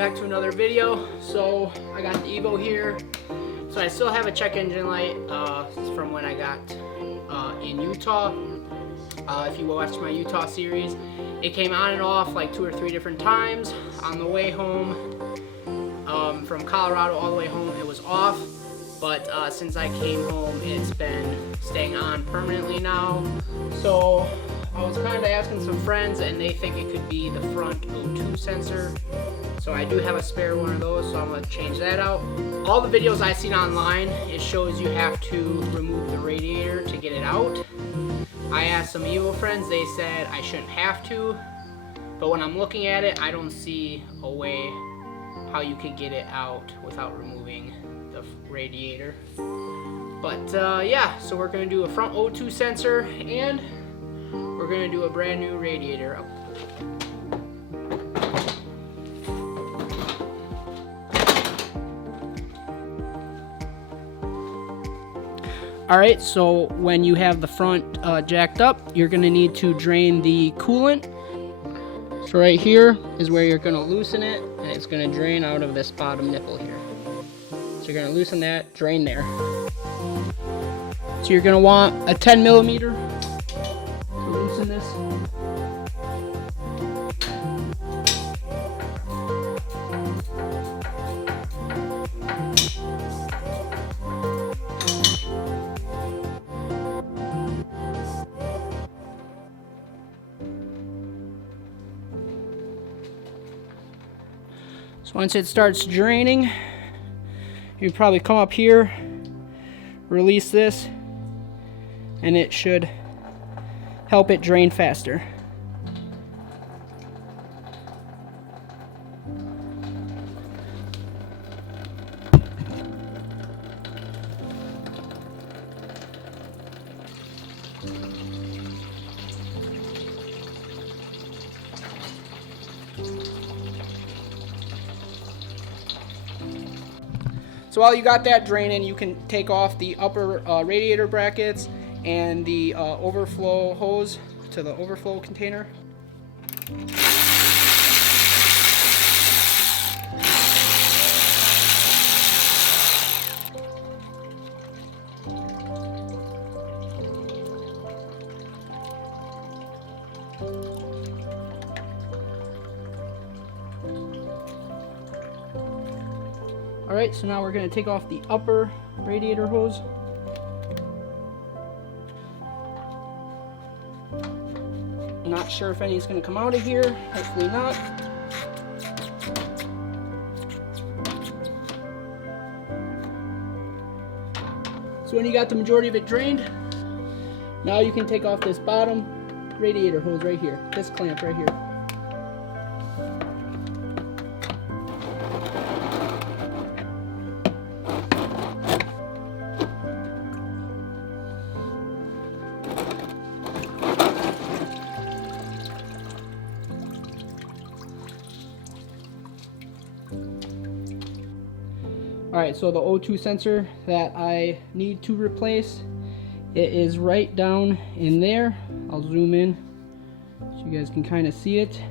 back to another video. So I got the Evo here. So I still have a check engine light from when I got in Utah. If you watched my Utah series, it came on and off like 2 or 3 different times. On the way home from Colorado all the way home, it was off. But since I came home, it's been staying on permanently now. So I was kind of asking some friends, and they think it could be the front O2 sensor. So I do have a spare one of those, so I'm going to change that out. All the videos I've seen online, it shows you have to remove the radiator to get it out. I asked some Evo friends, they said I shouldn't have to. But when I'm looking at it, I don't see a way how you could get it out without removing the radiator. But yeah, so we're going to do a front O2 sensor, and we're going to do a brand new radiator. Alright, so when you have the front jacked up, you're going to need to drain the coolant. So right here is where you're going to loosen it, and it's going to drain out of this bottom nipple here. So you're going to loosen that, drain there. So you're going to want a 10 millimeter to loosen this. So once it starts draining, you probably come up here, release this, and it should help it drain faster. So while you got that draining, you can take off the upper radiator brackets and the overflow hose to the overflow container. Alright, so now we're going to take off the upper radiator hose. Not sure if any is going to come out of here, hopefully not. So when you got the majority of it drained, now you can take off this bottom radiator hose right here, this clamp right here. Alright, so the O2 sensor that I need to replace, it is right down in there. I'll zoom in so you guys can kind of see it.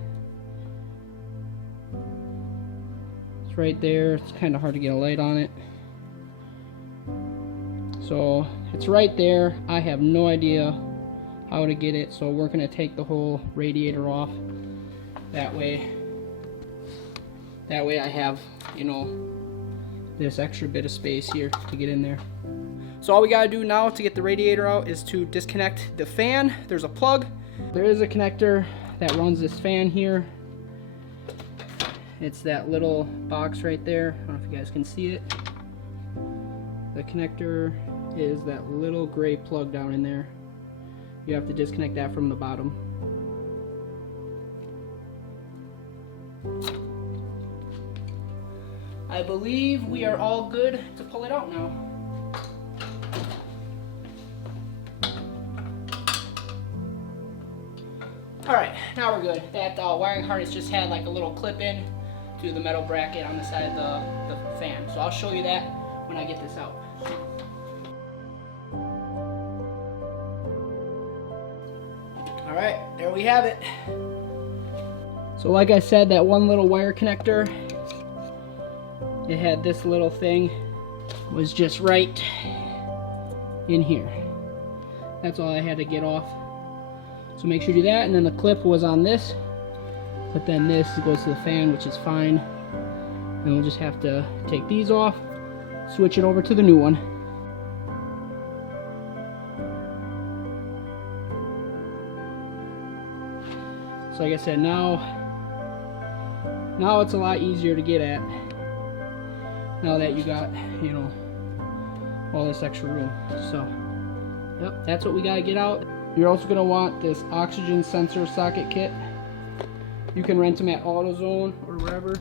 It's right there. It's kind of hard to get a light on it. So it's right there. I have no idea how to get it, so we're going to take the whole radiator off. That way I have, you know, this extra bit of space here to get in there. So all we gotta do now to get the radiator out is to disconnect the fan. There's a plug. There is a connector that runs this fan here. It's that little box right there. I don't know if you guys can see it. The connector is that little gray plug down in there. You have to disconnect that from the bottom. I believe we are all good to pull it out now. Alright, now we're good. That wiring harness just had like a little clip in to the metal bracket on the side of the fan. So I'll show you that when I get this out. Alright, there we have it. So like I said, that one little wire connector it had this little thing, was just right in here. That's all I had to get off. So make sure you do that, and then the clip was on this, but then this goes to the fan, which is fine. And we'll just have to take these off, switch it over to the new one. So like I said, now it's a lot easier to get at, now that you got, you know, all this extra room. So yep, that's what we gotta get out. You're also gonna want this oxygen sensor socket kit. You can rent them at AutoZone or wherever.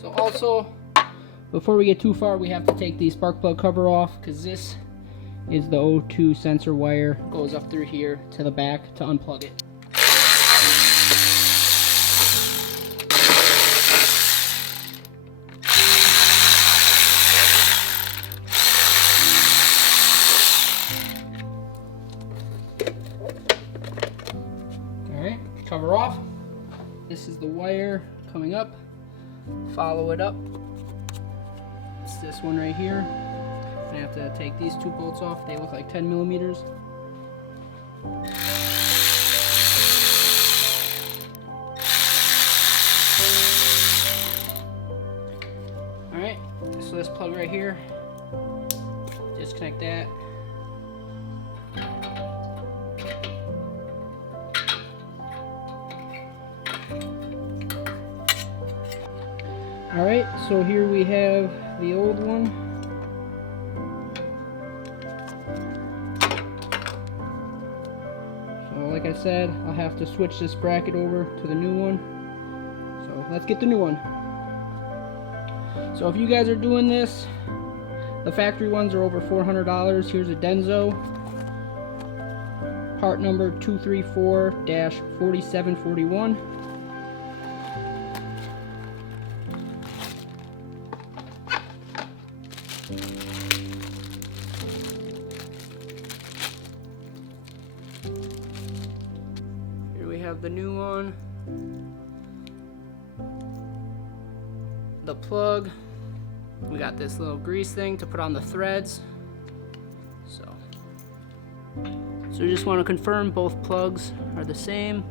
So also, before we get too far, we have to take the spark plug cover off, because this is the O2 sensor wire. Goes up through here to the back to unplug it. Alright, cover off. This is the wire coming up. Follow it up. It's this one right here. I have to take these two bolts off. They look like 10 millimeters. Alright, so this plug right here, disconnect that. Alright, so here we have the old one. So like I said, I'll have to switch this bracket over to the new one. So let's get the new one. So if you guys are doing this, the factory ones are over $400. Here's a Denso. Part number 234-4741. Here we have the new one. The plug. We got this little grease thing to put on the threads. So you just want to confirm both plugs are the same.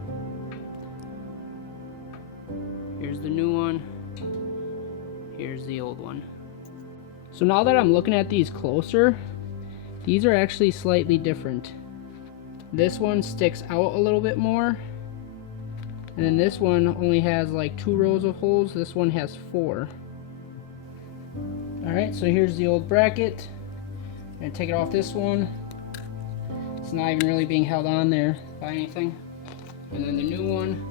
Here's the new one. Here's the old one. So now that I'm looking at these closer, these are actually slightly different. This one sticks out a little bit more, and then this one only has like 2 rows of holes. This one has 4. Alright, so here's the old bracket. I'm going to take it off this one. It's not even really being held on there by anything. And then the new one.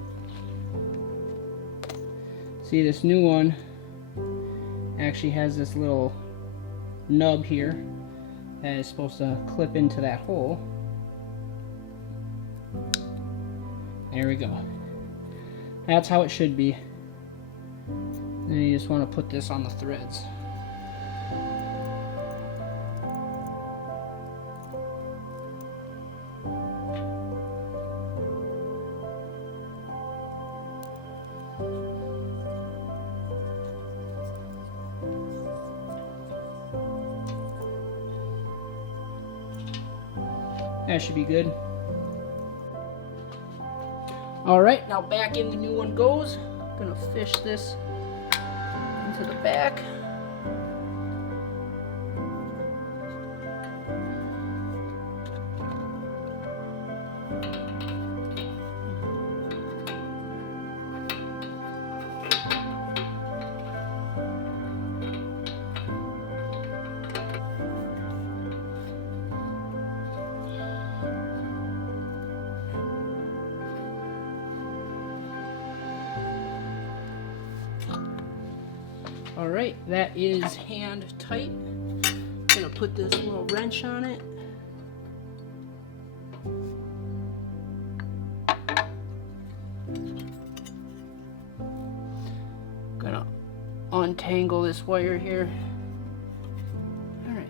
See, this new one actually has this little nub here that is supposed to clip into that hole. There we go. That's how it should be. Then you just want to put this on the threads. That should be good. Alright, now back in the new one goes. I'm gonna fish this into the back. All right, that is hand tight. I'm gonna put this little wrench on it. Gonna untangle this wire here. All right.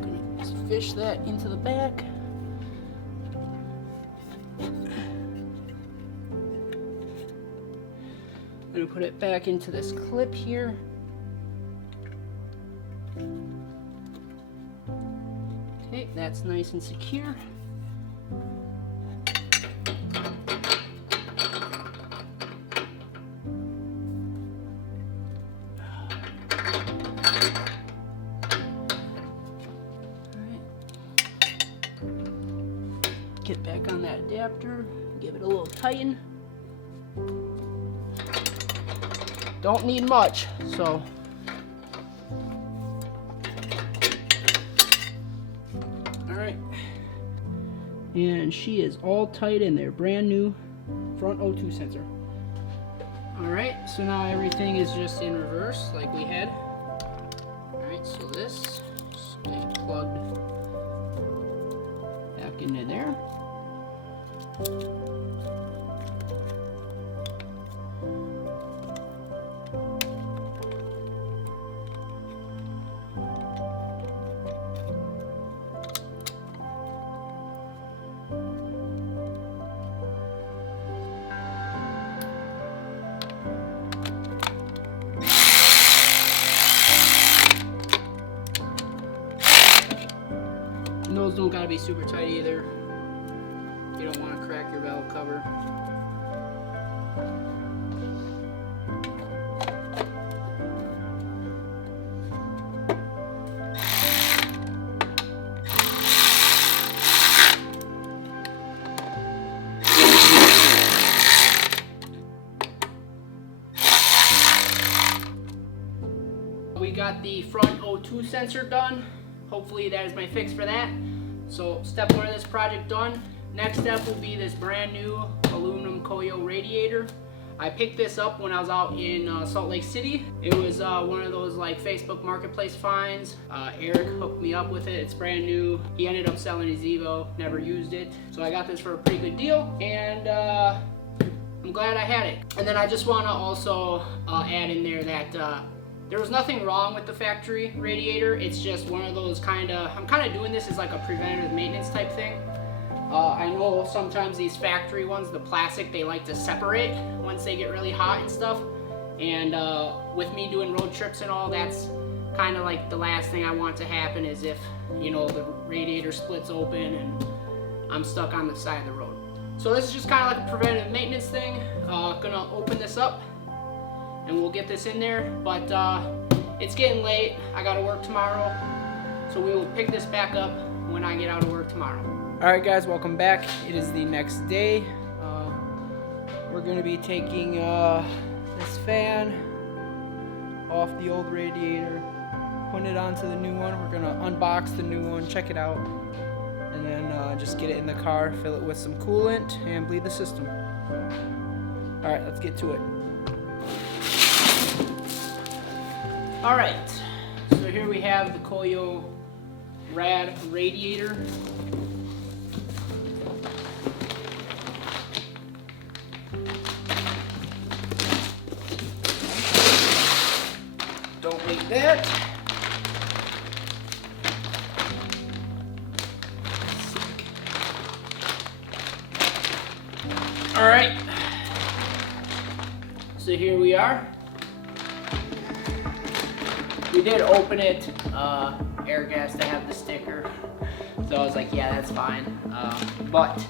Gonna just fish that into the back. I'm gonna put it back into this clip here. Okay, that's nice and secure. Get back on that adapter, give it a little tighten. Don't need much, so. All right. And she is all tight in there, brand new front O2 sensor. All right, so now everything is just in reverse like we had. All right, so this stay plugged back into there. And those don't gotta be super tight either. You don't want to crack your valve cover. We got the front O2 sensor done. Hopefully that is my fix for that. So step one of this project done. Next step will be this brand new aluminum Koyo radiator. I picked this up when I was out in Salt Lake City. It was one of those like Facebook Marketplace finds. Eric hooked me up with it. It's brand new. He ended up selling his Evo, never used it. So I got this for a pretty good deal, and I'm glad I had it. And then I just want to also add in there that there was nothing wrong with the factory radiator. It's just one of those I'm kind of doing this as like a preventative maintenance type thing. I know sometimes these factory ones, the plastic, they like to separate once they get really hot and stuff. And with me doing road trips and all, that's kind of like the last thing I want to happen is if, you know, the radiator splits open and I'm stuck on the side of the road. So this is just kind of like a preventative maintenance thing. Gonna open this up and we'll get this in there, but it's getting late. I gotta work tomorrow, so we will pick this back up when I get out of work tomorrow. All right, guys, welcome back. It is the next day. We're gonna be taking this fan off the old radiator, putting it onto the new one. We're gonna unbox the new one, check it out, and then just get it in the car, fill it with some coolant, and bleed the system. All right, let's get to it. All right, so here we have the Koyo Radiator. Don't leak that. All right, so here we are. We did open it. Eric asked to have the sticker, so I was like, yeah, that's fine. But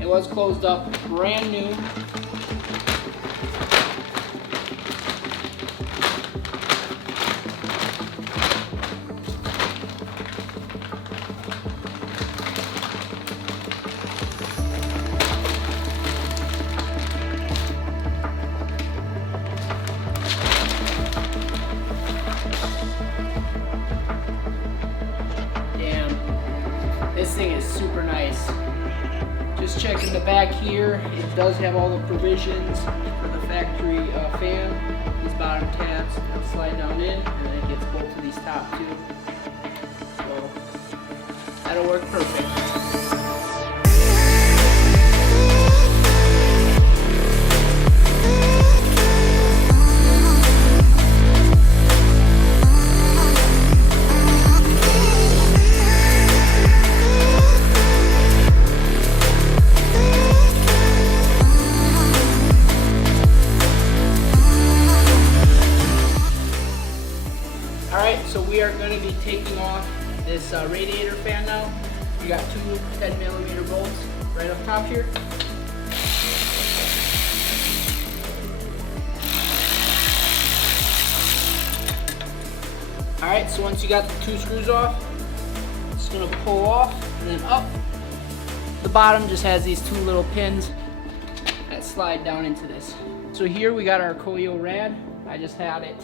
it was closed up, brand new. This thing is super nice. Just checking the back here, it does have all the provisions for the factory fan. bottom tabs, it'll slide down in, and then it gets bolted to these top two. So that'll work perfect. So we are going to be taking off this radiator fan now. We got two 10mm bolts right up top here. Alright, so once you got the two screws off, it's going to pull off and then up. The bottom just has these two little pins that slide down into this. So here we got our Koyo Rad. I just had it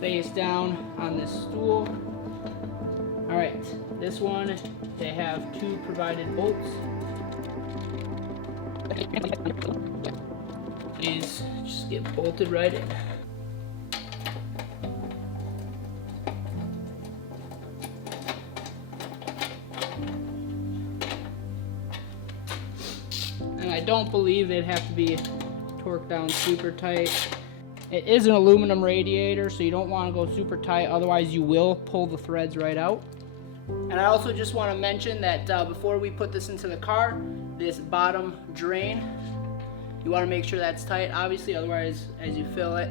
face down on this stool. Alright, this one, they have two provided bolts. These just get bolted right in. And I don't believe they'd have to be torqued down super tight. It is an aluminum radiator, so you don't want to go super tight, otherwise you will pull the threads right out. And I also just want to mention that before we put this into the car, this bottom drain, you want to make sure that's tight, obviously, otherwise as you fill it,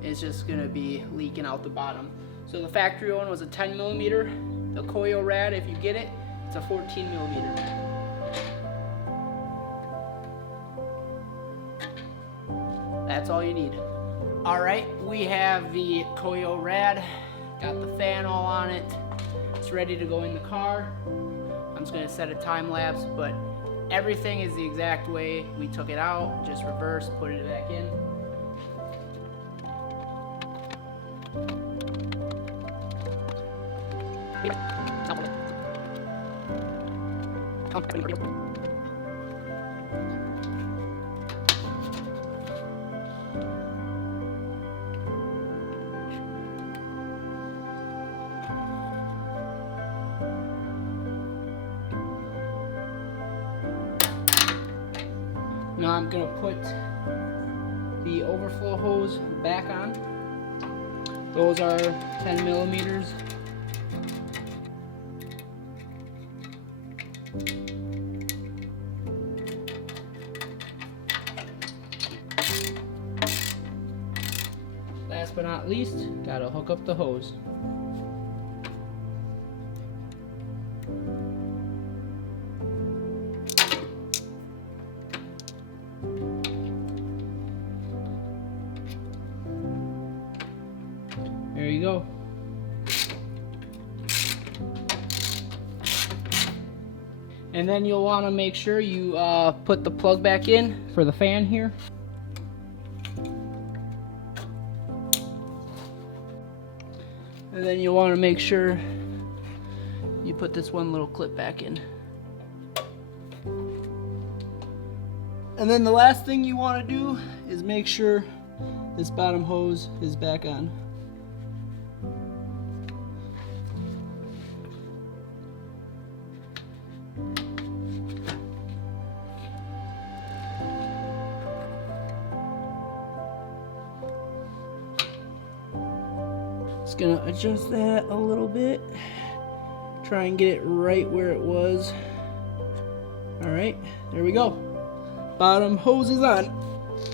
it's just going to be leaking out the bottom. So the factory one was a 10mm, the Koyo Rad, if you get it, it's a 14mm. That's all you need. Alright, we have the Koyo Rad, got the fan all on it, it's ready to go in the car. I'm just going to set a time lapse, but everything is the exact way we took it out, just reverse, put it back in. Now I'm going to put the overflow hose back on. Those are 10mm. Last but not least, gotta hook up the hose. There you go. And then you'll want to make sure you put the plug back in for the fan here. And then you'll want to make sure you put this one little clip back in. And then the last thing you want to do is make sure this bottom hose is back on. Just gonna adjust that a little bit, try and get it right where it was. Alright, there we go. Bottom hose is on.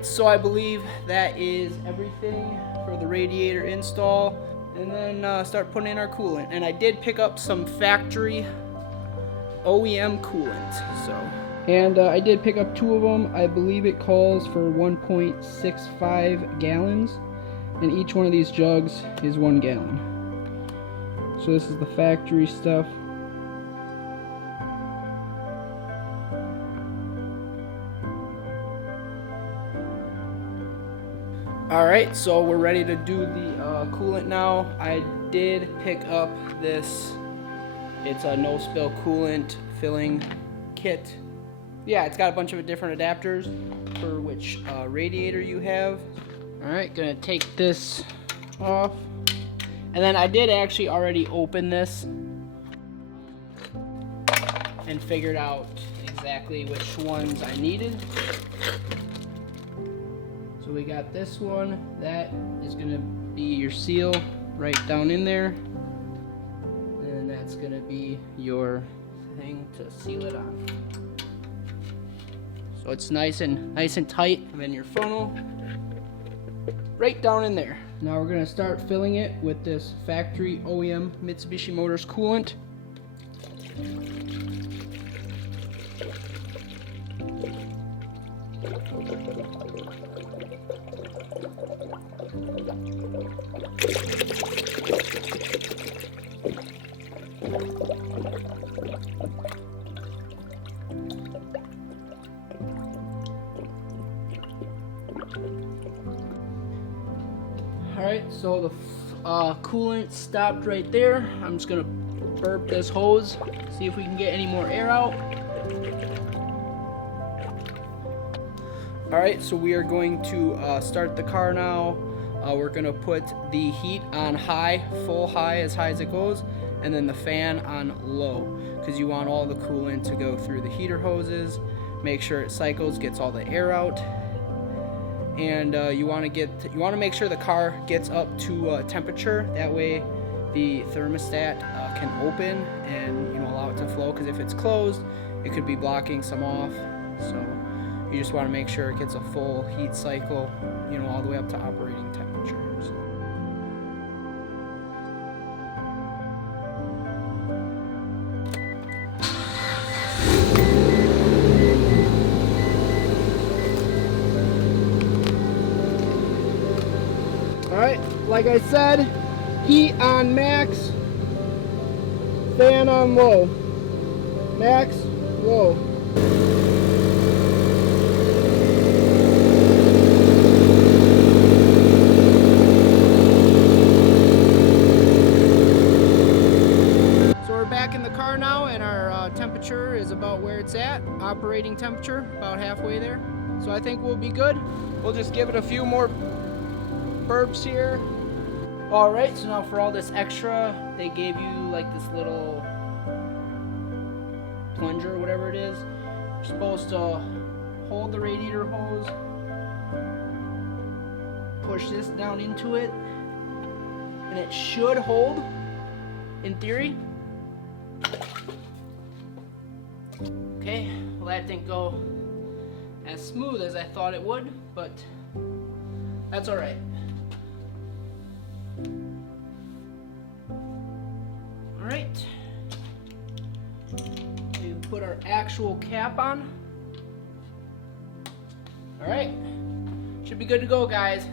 So I believe that is everything for the radiator install, and then start putting in our coolant. And I did pick up some factory OEM coolant, and I did pick up two of them. I believe it calls for 1.65 gallons, and each one of these jugs is 1 gallon. So this is the factory stuff. Alright, so we're ready to do the coolant now. I did pick up this, it's a no spill coolant filling kit. Yeah, it's got a bunch of different adapters for which radiator you have. Alright, gonna take this off. And then I did actually already open this and figured out exactly which ones I needed. So we got this one. That is gonna be your seal right down in there. And that's gonna be your thing to seal it on. So it's nice and tight. And then your funnel right down in there. Now we're gonna start filling it with this factory OEM Mitsubishi Motors coolant. Alright, so the coolant stopped right there. I'm just gonna burp this hose, see if we can get any more air out. Alright, so we are going to start the car now. We're gonna put the heat on high, full high as it goes, and then the fan on low, because you want all the coolant to go through the heater hoses. Make sure it cycles, gets all the air out. And you want to make sure the car gets up to temperature. That way the thermostat can open and allow it to flow, because if it's closed it could be blocking some off. So you just want to make sure it gets a full heat cycle, all the way up to operating temperature. Alright, like I said, heat on max, fan on low. Max, low. So we're back in the car now, and our temperature is about where it's at. Operating temperature, about halfway there. So I think we'll be good. We'll just give it a few more burps here. Alright, so now for all this extra, they gave you like this little plunger, whatever it is. You're supposed to hold the radiator hose, push this down into it, and it should hold, in theory. Okay, well that didn't go as smooth as I thought it would, but that's alright. Alright, we put our actual cap on. Alright, should be good to go, guys.